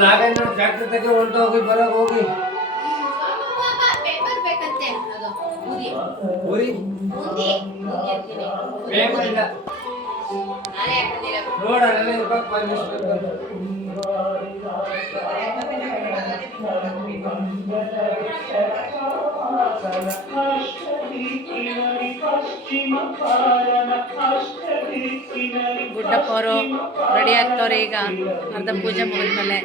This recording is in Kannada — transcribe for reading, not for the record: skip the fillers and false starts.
ನಾವೇನು ಟ್ರ್ಯಾಕ್ಟರ್ ತೆಗೆ ಹೊಂಟೋಗಿ ಬರೋಕೆ ಹೋಗಿ ಪೇಪರ್ ಬೇಕಂತೆ ಅದು ಊರಿ ಊರಿ ಮುಂದೆ ಇರ್ತೀನಿ ಪೇಪರ್ ಇಲ್ಲ ನಾನೇ ಹಾಕಿದ್ದೀರ ನೋಡ ನನಗೆ ಇವಾಗ ಪರ್ಮಿಷನ್ ಗುಡ್ಡಪ್ಪ ಅವರು ರೆಡಿ ಆಗ್ತವ್ರೆ ಈಗ ಅರ್ಧ ಪೂಜೆ ಮುಗಿದ್ಮೇಲೆ.